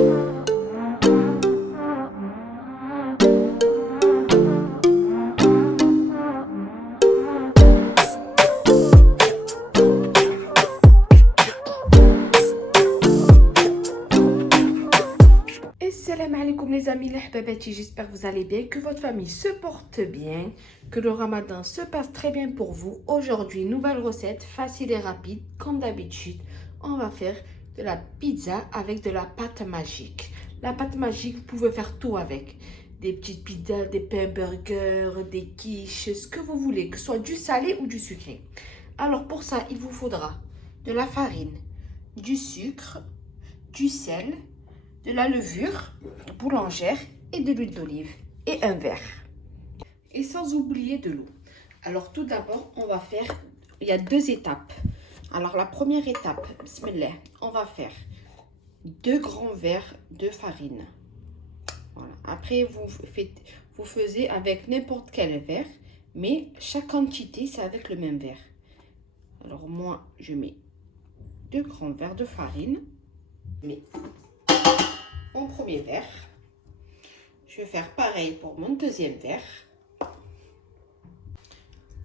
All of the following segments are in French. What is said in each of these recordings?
Salam alaikum les amis, les hababati, j'espère que vous allez bien, que votre famille se porte bien, que le ramadan se passe très bien pour vous. Aujourd'hui, nouvelle recette, facile et rapide, comme d'habitude, on va faire de la pizza avec de la pâte magique. La pâte magique, vous pouvez faire tout avec, des petites pizzas, des pains burgers, des quiches, ce que vous voulez, que ce soit du salé ou du sucré. Alors pour ça, il vous faudra de la farine, du sucre, du sel, de la levure boulangère et de l'huile d'olive et un verre. Et sans oublier de l'eau. Alors tout d'abord, on va faire, il y a deux étapes. Alors la première étape, bismillah, on va faire 2 grands verres de farine. Voilà. Après, vous faisiez avec n'importe quel verre, mais chaque quantité, c'est avec le même verre. Alors moi, je mets 2 grands verres de farine. Mais mon premier verre. Je vais faire pareil pour mon deuxième verre.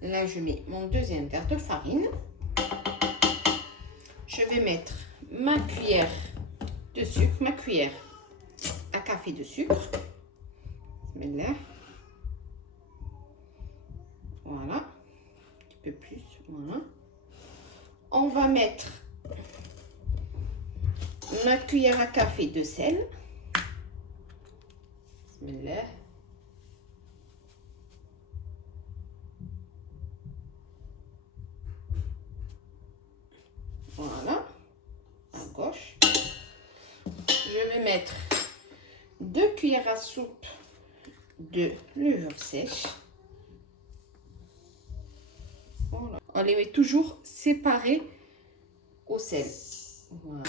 Là, je mets mon deuxième verre de farine. Je vais mettre ma cuillère de sucre, ma cuillère à café de sucre. Là. Voilà. Un petit peu plus. Voilà. On va mettre ma cuillère à café de sel. Là. Voilà. À gauche. Je vais mettre 2 cuillères à soupe de levure sèche. Voilà. On les met toujours séparés au sel. Voilà.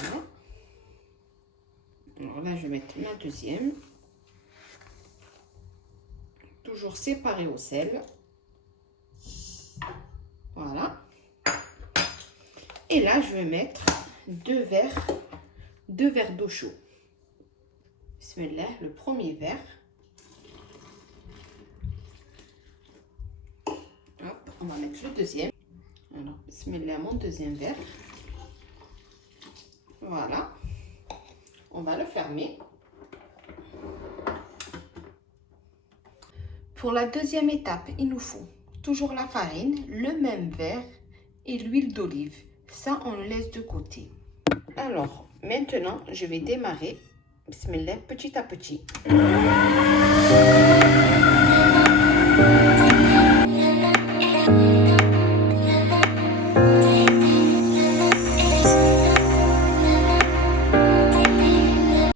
Alors là, je vais mettre la deuxième. Toujours séparé au sel. Voilà. Et là, je vais mettre 2 verres d'eau chaud. Bismillah, le premier verre. Hop, on va mettre le deuxième. Alors, bismillah, mon deuxième verre. Voilà. On va le fermer. Pour la deuxième étape, il nous faut toujours la farine, le même verre et l'huile d'olive. Ça, on le laisse de côté. Alors, maintenant, je vais démarrer. Bismillah, petit à petit.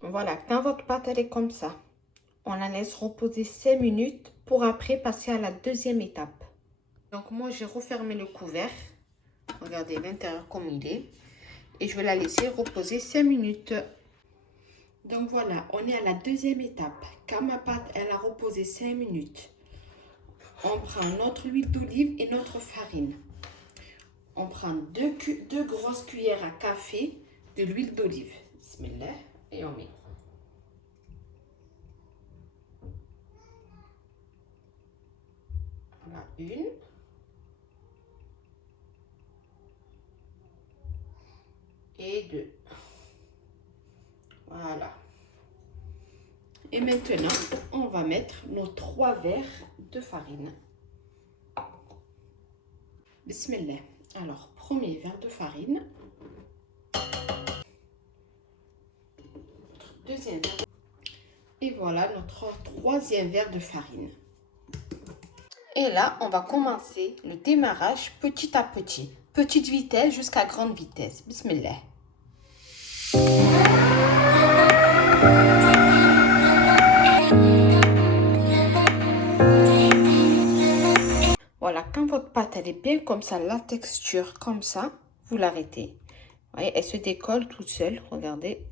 Voilà, quand votre pâte elle est comme ça, on la laisse reposer 5 minutes pour après passer à la deuxième étape. Donc moi, j'ai refermé le couvercle. Regardez l'intérieur comme il est. Et je vais la laisser reposer 5 minutes. Donc voilà, on est à la deuxième étape. Quand ma pâte elle a reposé 5 minutes, on prend notre huile d'olive et notre farine. On prend 2 grosses cuillères à café de l'huile d'olive. Bismillah. Et on met. Voilà, une. Et 2. Voilà. Et maintenant, on va mettre nos 3 verres de farine. Bismillah. Alors, premier verre de farine. Deuxième verre. Et voilà notre troisième verre de farine. Et là, on va commencer le démarrage petit à petit. Petite vitesse jusqu'à grande vitesse. Bismillah. Voilà, quand votre pâte elle est bien comme ça, la texture comme ça, vous l'arrêtez. Vous voyez, elle se décolle toute seule, regardez.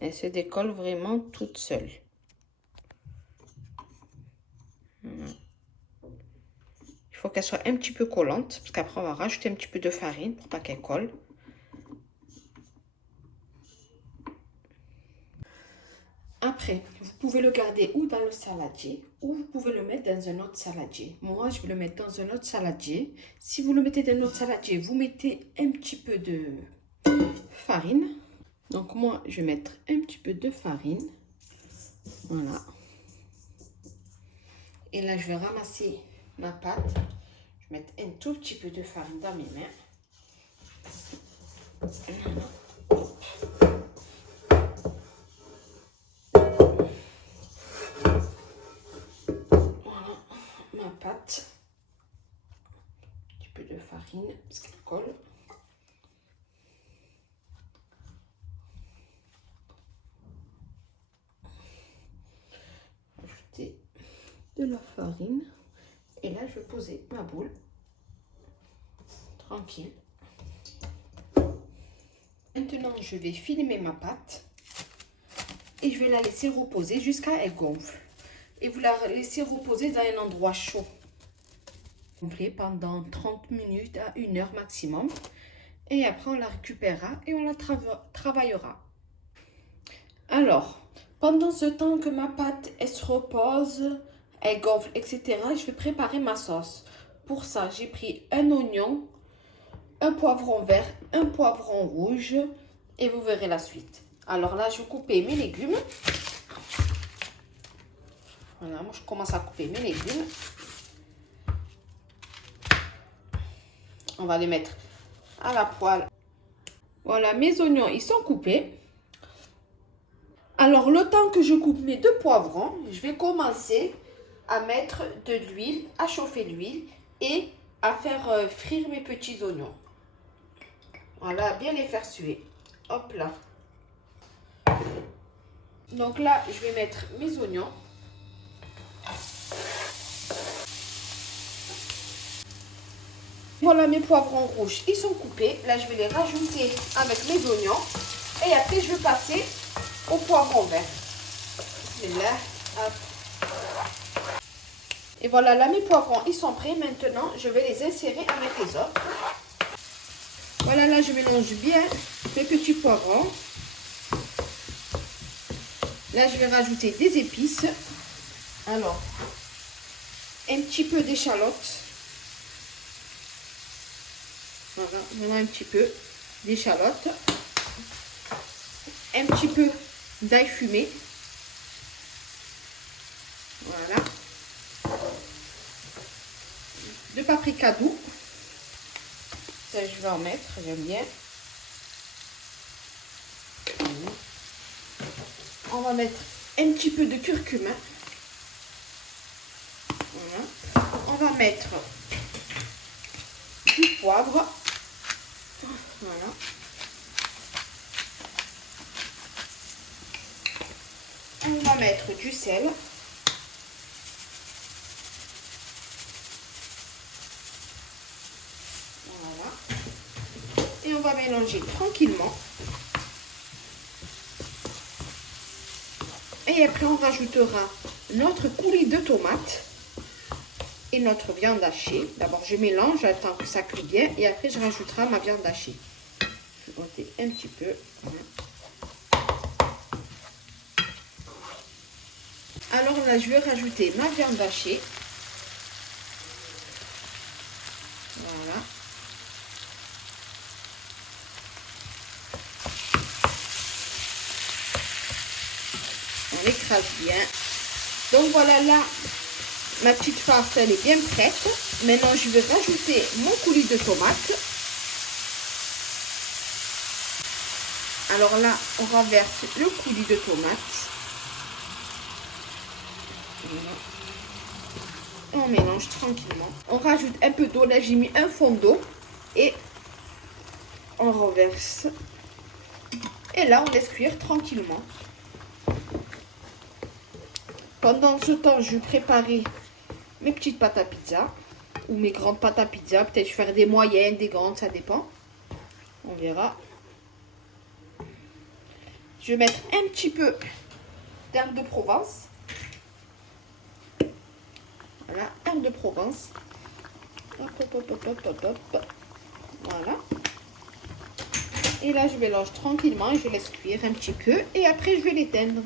Elle se décolle vraiment toute seule. Voilà. Il faut qu'elle soit un petit peu collante, parce qu'après on va rajouter un petit peu de farine pour pas qu'elle colle. Après, vous pouvez le garder ou dans le saladier ou vous pouvez le mettre dans un autre saladier. Moi, je vais le mettre dans un autre saladier. Si vous le mettez dans un autre saladier, vous mettez un petit peu de farine. Donc moi, je vais mettre un petit peu de farine. Voilà. Et là, je vais ramasser ma pâte. Je vais mettre un tout petit peu de farine dans mes mains. Voilà ma pâte. Un petit peu de farine parce qu'elle colle. Ajouter de la farine. Et là, je vais poser ma boule. Tranquille. Maintenant, je vais filmer ma pâte. Et je vais la laisser reposer jusqu'à ce qu'elle gonfle. Et vous la laissez reposer dans un endroit chaud. Gonfler pendant 30 minutes à 1 heure maximum. Et après, on la récupérera et on la travaillera. Alors, pendant ce temps que ma pâte elle se repose, elle gonfle, etc., je vais préparer ma sauce. Pour ça, j'ai pris un oignon, un poivron vert, un poivron rouge et vous verrez la suite. Alors là, je vais couper mes légumes. Voilà, moi je commence à couper mes légumes. On va les mettre à la poêle. Voilà, mes oignons, ils sont coupés. Alors, le temps que je coupe mes 2 poivrons, je vais commencer à mettre de l'huile, à chauffer l'huile et à faire frire mes petits oignons. Voilà, bien les faire suer. Hop là. Donc là, je vais mettre mes oignons. Voilà, mes poivrons rouges, ils sont coupés. Là, je vais les rajouter avec mes oignons. Et après, je vais passer au poivron vert. Là, hop. Et voilà, là, mes poivrons, ils sont prêts. Maintenant, je vais les insérer avec les autres. Voilà, là, je mélange bien mes petits poivrons. Là, je vais rajouter des épices. Alors, un petit peu d'échalote. Voilà, maintenant un petit peu d'échalote. Un petit peu d'ail fumé. Voilà. De paprika doux. Ça, je vais en mettre, j'aime bien. On va mettre un petit peu de curcuma. Voilà. On va mettre du poivre. Voilà. On va mettre du sel. Voilà. Et on va mélanger tranquillement. Et après, on rajoutera notre coulis de tomates et notre viande hachée. D'abord, je mélange, j'attends que ça cuit bien. Et après, je rajouterai ma viande hachée. Je vais monter un petit peu. Alors là, je vais rajouter ma viande hachée. Voilà. On écrase bien. Donc voilà, là, ma petite farce, elle est bien prête. Maintenant, je vais rajouter mon coulis de tomates. Alors là, on renverse le coulis de tomates. Voilà. On mélange tranquillement. On rajoute un peu d'eau. Là, j'ai mis un fond d'eau. Et on renverse. Et là, on laisse cuire tranquillement. Pendant ce temps, je vais préparer mes petites pâtes à pizza. Ou mes grandes pâtes à pizza. Peut-être je vais faire des moyennes, des grandes, ça dépend. On verra. Je vais mettre un petit peu d'herbe de Provence. Voilà, herbe de Provence. Hop, hop, hop, hop, hop, hop, hop. Voilà. Et là, je mélange tranquillement et je laisse cuire un petit peu. Et après, je vais l'éteindre.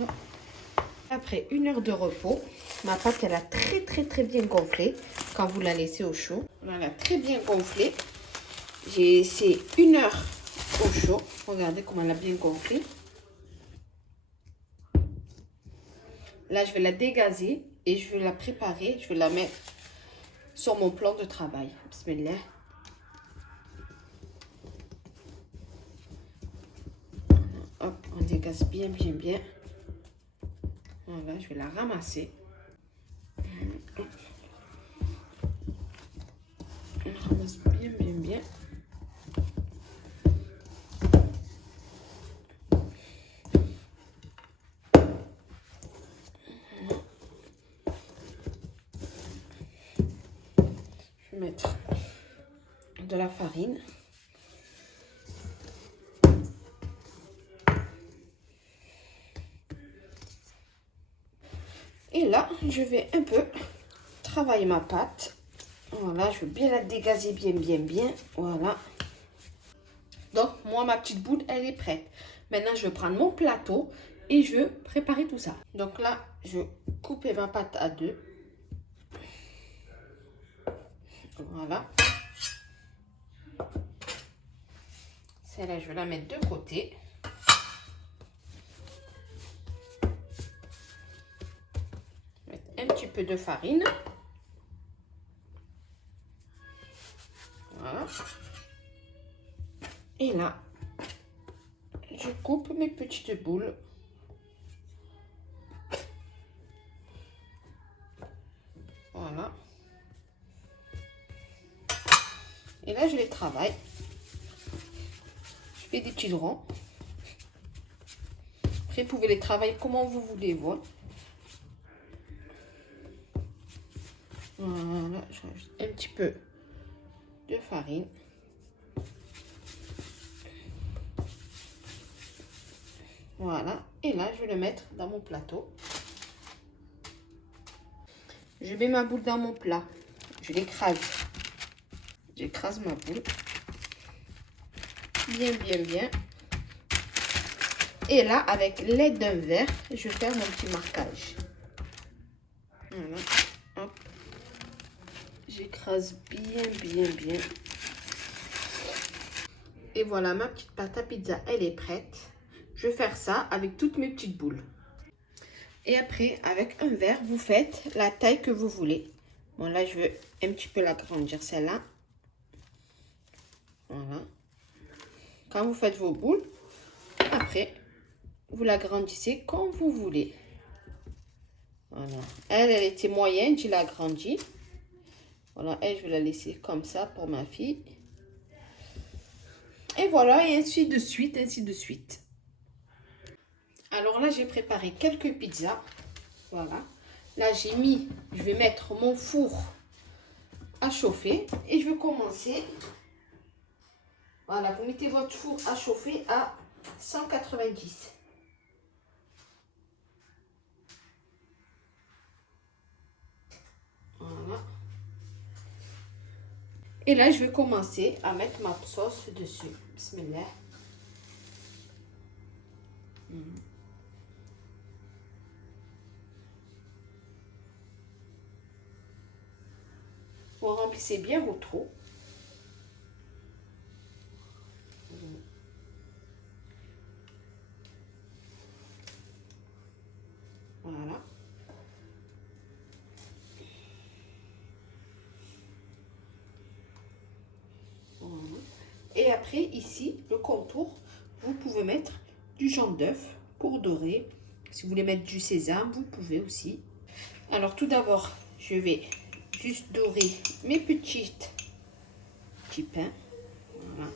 Après 1 heure de repos, ma pâte elle a très bien gonflé quand vous la laissez au chaud. Elle a très bien gonflé. J'ai laissé 1 heure au chaud. Regardez comment elle a bien gonflé. Là, je vais la dégazer et je vais la préparer. Je vais la mettre sur mon plan de travail. Bismillah. Hop, on dégaze bien. Voilà, je vais la ramasser. Hop. On ramasse bien. Je vais mettre de la farine. Et là, je vais un peu travailler ma pâte. Voilà, je vais bien la dégazer bien. Voilà. Donc, moi, ma petite boule, elle est prête. Maintenant, je vais prendre mon plateau et je vais préparer tout ça. Donc là, je vais couper ma pâte à 2. Voilà. Celle-là, je vais la mettre de côté. Mettre un petit peu de farine. Voilà. Et là, je coupe mes petites boules. Voilà. Et là, je les travaille. Je fais des petits ronds. Après, vous pouvez les travailler comment vous voulez, voilà. Voilà, je rajoute un petit peu de farine. Voilà, et là, je vais le mettre dans mon plateau. Je mets ma boule dans mon plat. Je l'écrase. J'écrase ma boule. Bien. Et là, avec l'aide d'un verre, je vais faire mon petit marquage. Voilà. Hop. J'écrase bien. Et voilà, ma petite pâte à pizza, elle est prête. Je vais faire ça avec toutes mes petites boules. Et après, avec un verre, vous faites la taille que vous voulez. Bon, là, je veux un petit peu l'agrandir, celle-là. Voilà. Quand vous faites vos boules, après, vous l'agrandissez comme vous voulez. Voilà. Elle était moyenne, je l'ai agrandie. Voilà, elle, je vais la laisser comme ça pour ma fille. Et voilà, et ainsi de suite. Alors là, j'ai préparé quelques pizzas. Voilà. Là, je vais mettre mon four à chauffer. Et je vais commencer. Voilà, vous mettez votre four à chauffer à 190. Voilà. Et là, je vais commencer à mettre ma sauce dessus. Bismillah. Vous remplissez bien vos trous. Voilà. Voilà. Et après, ici, le contour, vous pouvez mettre du jaune d'œuf pour dorer. Si vous voulez mettre du sésame, vous pouvez aussi. Alors, tout d'abord, je vais juste dorer mes petits pains. Voilà.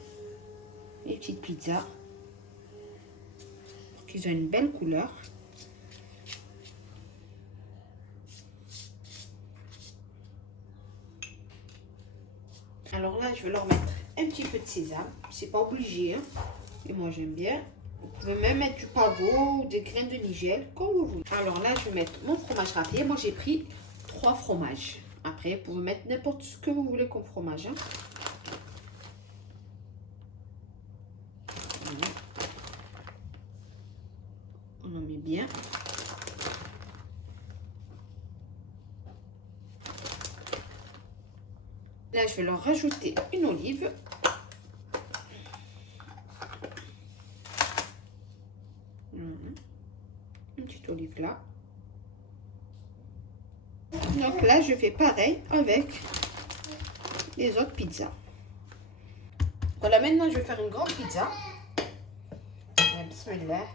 Les petites pizzas. Pour qu'ils aient une belle couleur. Alors là, je vais leur mettre un petit peu de sésame. C'est pas obligé, hein. Et moi, j'aime bien. Vous pouvez même mettre du pavot ou des graines de nigel, comme vous voulez. Alors là, je vais mettre mon fromage râpé. Moi, j'ai pris 3 fromages. Après, vous pouvez mettre n'importe ce que vous voulez comme fromage, hein. Voilà. On en met bien. Là, je vais leur rajouter une olive. Une petite olive là. Donc là, je fais pareil avec les autres pizzas. Voilà, maintenant, je vais faire une grande pizza. Bismillah.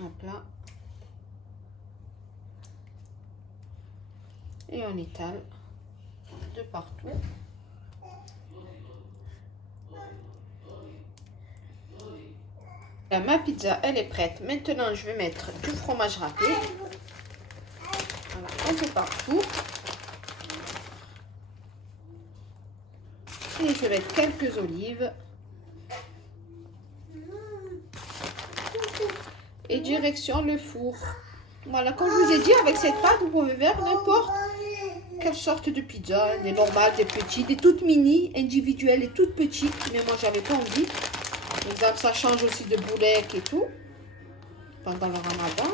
Hop là. Et on étale de partout. Là, ma pizza, elle est prête. Maintenant, je vais mettre du fromage râpé. Voilà, un peu partout. Et je vais mettre quelques olives. Et direction le four. Voilà, comme je vous ai dit, avec cette pâte, vous pouvez faire n'importe quelle sorte de pizza. Des normales, des petites, des toutes mini, individuelles et toutes petites. Mais moi, j'avais pas envie. Par exemple, ça change aussi de boulette et tout. Pendant le ramadan.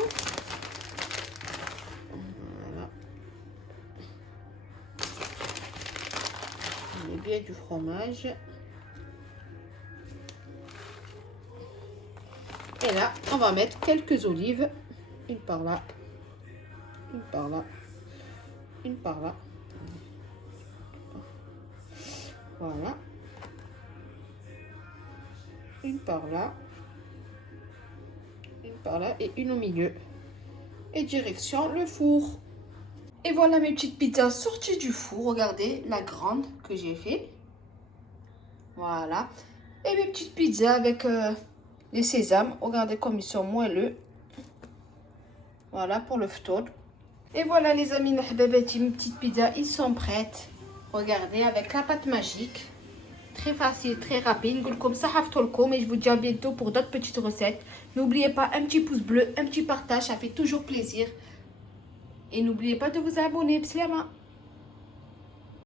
Voilà. On met bien du fromage. Et là, on va mettre quelques olives. Une par là. Une par là. Une par là. Voilà. Une par là. Une par là et une au milieu. Et direction le four. Et voilà mes petites pizzas sorties du four. Regardez la grande que j'ai fait. Voilà. Et mes petites pizzas avec les sésames. Regardez comme ils sont moelleux. Voilà pour le ftour. Et voilà les amis, mes petites pizzas, ils sont prêtes. Regardez avec la pâte magique. Très facile, très rapide. Comme ça, et je vous dis à bientôt pour d'autres petites recettes. N'oubliez pas un petit pouce bleu, un petit partage, ça fait toujours plaisir. Et n'oubliez pas de vous abonner. Bismillah.